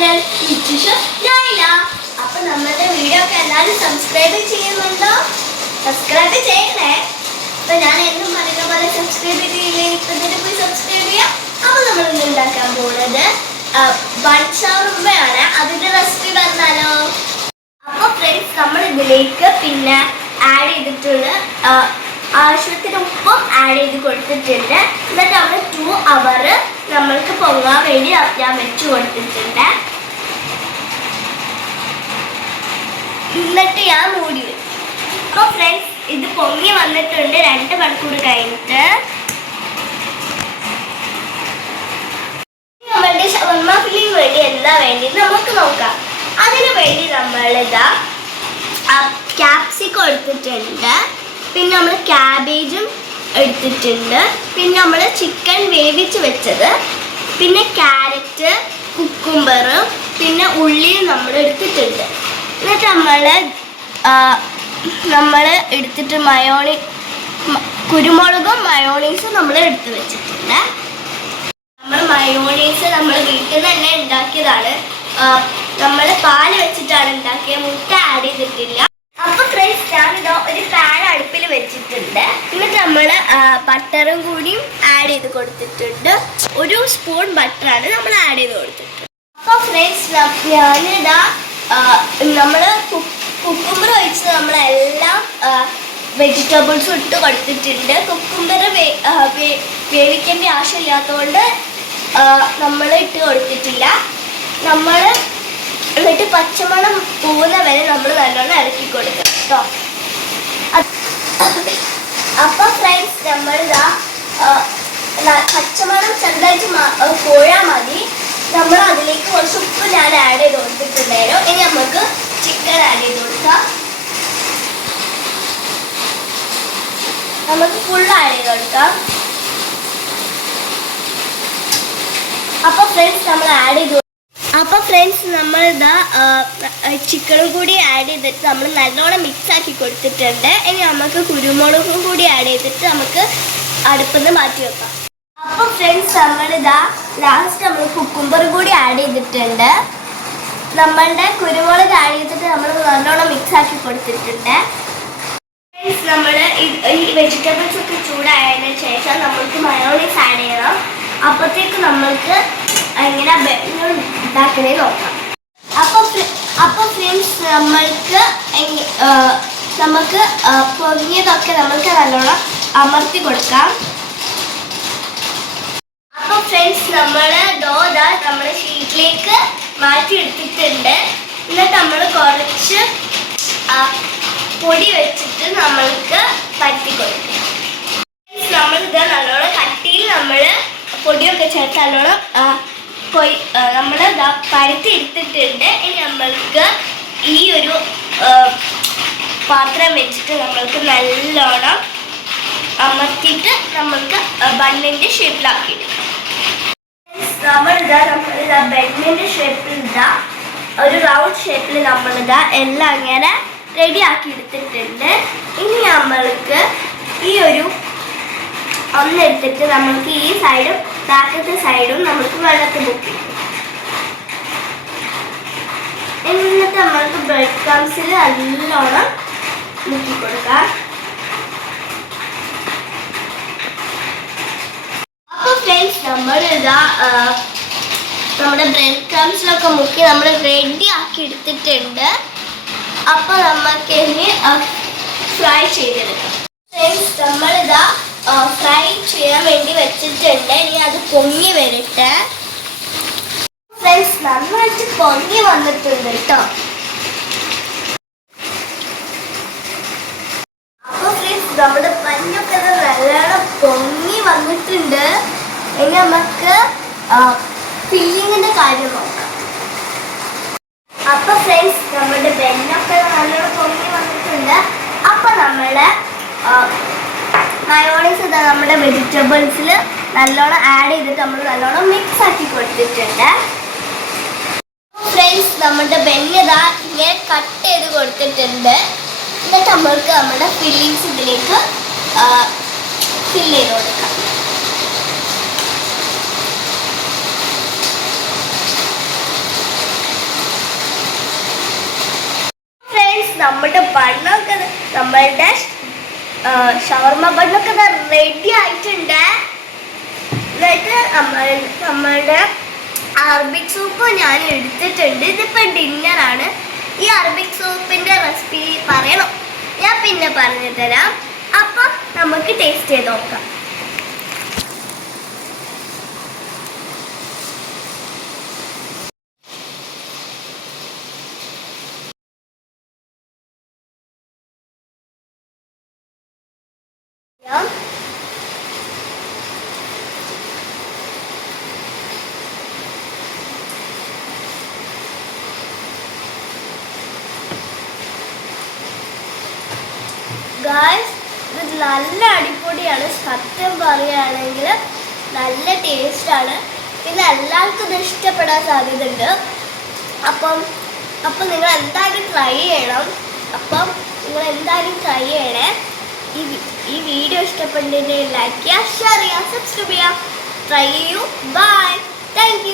Channel Laila. അപ്പൊ നമ്മുടെ video ഒക്കെ എല്ലാവരും സബ്സ്ക്രൈബ് ചെയ്യുന്നുണ്ടോ? സബ്സ്ക്രൈബ് ചെയ്യണേ. അപ്പൊ ഞാൻ എന്നും പറയുന്ന പോലെ സബ്സ്ക്രൈബ് ചെയ്യില്ലേ? ഇപ്പൊ തന്നെ പോയി സബ്സ്ക്രൈബ് ചെയ്യാം. അപ്പൊ നമ്മൾ ഇന്ന് ഉണ്ടാക്കാൻ പോകുന്നത് ഷവർമ്മയാണ് അതിന്റെ റെസിപ്പി പറഞ്ഞാലോ? അപ്പൊ ഫ്രണ്ട്സ് നമ്മൾ ഇതിലേക്ക് പിന്നെ ആഡ് ചെയ്തിട്ടുള്ള ആവശ്യത്തിന് ഉപ്പും ആഡ് ചെയ്ത് കൊടുത്തിട്ടുണ്ട്. എന്നിട്ട് നമ്മൾ ടു അവർ നമ്മൾക്ക് പൊങ്ങാൻ വേണ്ടി ഞാൻ വെച്ച് കൊടുത്തിട്ടുണ്ട്. എന്നിട്ട് ഞാൻ മൂടി വെച്ചു. അപ്പൊ ഫ്രണ്ട്സ് ഇത് പൊങ്ങി വന്നിട്ടുണ്ട് രണ്ട് മണിക്കൂർ കഴിഞ്ഞിട്ട്. നമ്മളുടെ ഷവർമ ഫില്ലിംഗ് വേണ്ടി എന്താ വേണ്ടി നമുക്ക് നോക്കാം. അതിനു വേണ്ടി നമ്മളിതാ ക്യാപ്സിക്കം എടുത്തിട്ടുണ്ട്. പിന്നെ നമ്മൾ ക്യാബേജും എടുത്തിട്ടുണ്ട്. പിന്നെ നമ്മൾ ചിക്കൻ വേവിച്ച് വെച്ചത്. പിന്നെ ക്യാരറ്റ് കുക്കുംബറും പിന്നെ ഉള്ളിയും നമ്മൾ എടുത്തിട്ടുണ്ട്. എന്നിട്ട് നമ്മൾ നമ്മൾ എടുത്തിട്ട് മയോണി കുരുമുളകും മയോണീസും നമ്മൾ എടുത്ത് വെച്ചിട്ടുണ്ട്. നമ്മൾ മയോണീസ് നമ്മൾ വീട്ടിൽ നിന്ന് തന്നെ ഉണ്ടാക്കിയതാണ്. നമ്മൾ പാൽ വെച്ചിട്ടാണ് ഉണ്ടാക്കിയത് മുട്ട ആഡ് ചെയ്തിട്ടില്ല. അപ്പൊ ഫ്രണ്ട്സ് ഞാനിതാ ഒരു പാൻ അടുപ്പിൽ വെച്ചിട്ടുണ്ട്. എന്നിട്ട് നമ്മൾ ബട്ടറും കൂടിയും ആഡ് ചെയ്ത് കൊടുത്തിട്ടുണ്ട്. ഒരു സ്പൂൺ ബട്ടറാണ് നമ്മൾ ആഡ് ചെയ്ത് കൊടുത്തിട്ടുണ്ട് അപ്പൊ ഫ്രണ്ട്സ് ഞാനിതാ നമ്മൾ കുക്കുമ്പർ ഒഴിച്ച് നമ്മളെല്ലാം വെജിറ്റബിൾസും ഇട്ട് കൊടുത്തിട്ടുണ്ട്. കുക്കുമ്പർ വേവിക്കേണ്ട ആവശ്യമില്ലാത്തതുകൊണ്ട് നമ്മൾ ഇട്ട് കൊടുത്തിട്ടില്ല. നമ്മൾ എന്നിട്ട് പച്ചമണം പോകുന്ന വരെ നമ്മൾ നല്ലോണം ഇറക്കി കൊടുക്കണം കേട്ടോ. അപ്പൊ ഫ്രണ്ട്സ് നമ്മളിതാ പച്ചമണം ചെറുതായിട്ട് പോയാൽ മതി. നമ്മൾ അതിലേക്ക് കുറച്ച് ഉപ്പ് ഞാൻ ആഡ് ചെയ്ത് കൊടുത്തിട്ടുണ്ടായിരുന്നു. ഇനി നമുക്ക് ചിക്കൻ ആഡ് ചെയ്ത് കൊടുക്കാം. നമുക്ക് ഫുൾ ആഡ് ചെയ്ത് കൊടുക്കാം. അപ്പൊ ഫ്രണ്ട്സ് നമ്മൾ ആഡ് ചെയ്ത് അപ്പൊ ഫ്രണ്ട്സ് നമ്മൾ ഇതാ ചിക്കനും കൂടി ആഡ് ചെയ്തിട്ട് നമ്മൾ നല്ലോണം മിക്സ് ആക്കി കൊടുത്തിട്ടുണ്ട്. ഇനി നമുക്ക് കുരുമുളകും കൂടി ആഡ് ചെയ്തിട്ട് നമുക്ക് അടുപ്പിൽ നിന്ന് മാറ്റി വെക്കാം. ഇതാ ലാസ്റ്റ് നമ്മൾ കുക്കുംബർ കൂടി ആഡ് ചെയ്തിട്ടുണ്ട്. നമ്മളുടെ കുരുമുളക് ആഡ് ചെയ്തിട്ട് നമ്മൾ നല്ലോണം മിക്സ് ആക്കി കൊടുത്തിട്ടുണ്ട്. നമ്മൾ ഈ വെജിറ്റബിൾസ് ഒക്കെ ചൂടായതിന് ശേഷം നമ്മൾക്ക് മയോണീസ് ആഡ് ചെയ്യണം. അപ്പോഴത്തേക്ക് നമ്മൾക്ക് എങ്ങനെ വെള്ളം ഉണ്ടാക്കണേ നോക്കാം. അപ്പോൾ അപ്പോൾ ഫ്രണ്ട്സ് നമ്മൾക്ക് നമുക്ക് പൊങ്ങിയതൊക്കെ നമുക്ക് നല്ലോണം അമർത്തി കൊടുക്കാം. ഫ്രണ്ട്സ് നമ്മൾ ഡോദ നമ്മുടെ ഷീറ്റിലേക്ക് മാറ്റി എടുത്തിട്ടുണ്ട് എന്നിട്ട് നമ്മൾ കുറച്ച് പൊടി വെച്ചിട്ട് നമ്മൾക്ക് പരത്തി കൊടുക്കും. നമ്മൾ ഇത് നല്ലോണം കട്ടിയിൽ നമ്മൾ പൊടിയൊക്കെ ചേർത്ത് നല്ലോണം കൊയ് നമ്മൾ പരത്തി എടുത്തിട്ടുണ്ട്. ഇനി നമ്മൾക്ക് ഈ ഒരു പാത്രം വെച്ചിട്ട് നമ്മൾക്ക് നല്ലോണം അമർത്തിയിട്ട് നമ്മൾക്ക് ബണ്ണിന്റെ ഷേപ്പിലാക്കി എടുക്കാം നമ്മളിതാ നമ്മളിതാ ബണ്ണിന്റെ ഷേപ്പിൽ ഇതാ. ഒരു റൗണ്ട് ഷേപ്പിൽ നമ്മളിതാ എല്ലാം ഇങ്ങനെ റെഡി ആക്കി എടുത്തിട്ടുണ്ട്. ഇനി നമ്മൾക്ക് ഈ ഒരു ഒന്നെടുത്തിട്ട് നമുക്ക് ഈ സൈഡും ബാക്കത്തെ സൈഡും നമുക്ക് വെള്ളത്തിൽ മുക്കി. എന്നിട്ട് നമ്മൾക്ക് ബ്രെഡ് ക്രംസിൽ നല്ലോണം മുക്കി കൊടുക്കാം അപ്പോൾ ഫ്രണ്ട്സ് നമ്മൾ ഇതാ ആ, നമ്മുടെ ബ്രെഡ് ക്രംസിലൊക്കെ മുക്കി നമ്മൾ റെഡി ആക്കി എടുത്തിട്ടുണ്ട് അപ്പോൾ നമുക്ക് ഇനി ഫ്രൈ ചെയ്തെടുക്കാം. ഫ്രണ്ട്സ് നമ്മളിതാ ഫ്രൈ ചെയ്യാൻ വേണ്ടി വെച്ചിട്ടുണ്ട്. ഇനി അത് പൊങ്ങി വരട്ടെ. ഫ്രണ്ട്സ് നന്നായിട്ട് പൊങ്ങി വന്നിട്ടുണ്ട് കേട്ടോ അപ്പോൾ ഫ്രണ്ട്സ് നമ്മുടെ പഞ്ഞൊക്കെ നല്ലോണം പൊങ്ങി വന്നിട്ടുണ്ട്. ഇനി നമുക്ക് ഫില്ലിങ്ങിന്റെ കാര്യം നോക്കാം. അപ്പൊ ഫ്രണ്ട്സ് നമ്മുടെ ബെന്നൊക്കെ നല്ലോണം പൊങ്ങി വന്നിട്ടുണ്ട്. അപ്പൊ നമ്മൾ മയോണൈസ് ഇതാ നമ്മുടെ വെജിറ്റബിൾസിൽ നല്ലോണം ആഡ് ചെയ്തിട്ട് നമ്മൾ നല്ലോണം മിക്സ് ആക്കി കൊടുത്തിട്ടുണ്ട്. ഫ്രണ്ട്സ് നമ്മുടെ ബെന്നിതാ ഇങ്ങനെ കട്ട് ചെയ്ത് കൊടുത്തിട്ടുണ്ട്. എന്നിട്ട് നമ്മൾക്ക് നമ്മുടെ ഫില്ലിങ്സ് ഇതിലേക്ക് ഫില്ല് ചെയ്ത് കൊടുക്കാം. നമ്മുടെ ബണ്ണൊക്കെ നമ്മളുടെ ഷവർമ ബണ്ണൊക്കെ റെഡി ആയിട്ടുണ്ട്. എന്നിട്ട് നമ്മൾ നമ്മളുടെ അറബിക് സൂപ്പ് ഞാൻ എടുത്തിട്ടുണ്ട്. ഇതിപ്പോൾ ഡിന്നറാണ് ഈ അറബിക് സൂപ്പിന്റെ റെസിപ്പി പറയണം. ഞാൻ പിന്നെ പറഞ്ഞു തരാം അപ്പം നമുക്ക് ടേസ്റ്റ് ചെയ്ത് നോക്കാം. ഗായ്സ് ഇത് നല്ല അടിപൊളിയാണ്. സത്യം പറയുകയാണെങ്കിൽ നല്ല ടേസ്റ്റാണ് പിന്നെ എല്ലാവർക്കും ഇത് ഇഷ്ടപ്പെടാൻ സാധ്യതയുണ്ട്. അപ്പം അപ്പം നിങ്ങൾ എന്തായാലും ട്രൈ ചെയ്യണം. അപ്പം നിങ്ങൾ എന്തായാലും ട്രൈ ചെയ്യണേ. ഈ ഈ വീഡിയോ ഇഷ്ടപ്പെട്ടിട്ടുണ്ടെങ്കിൽ ലൈക്ക് ചെയ്യുക ഷെയർ ചെയ്യുക സബ്സ്ക്രൈബ് ചെയ്യുക. ട്രൈ ചെയ്യൂ. Bye thank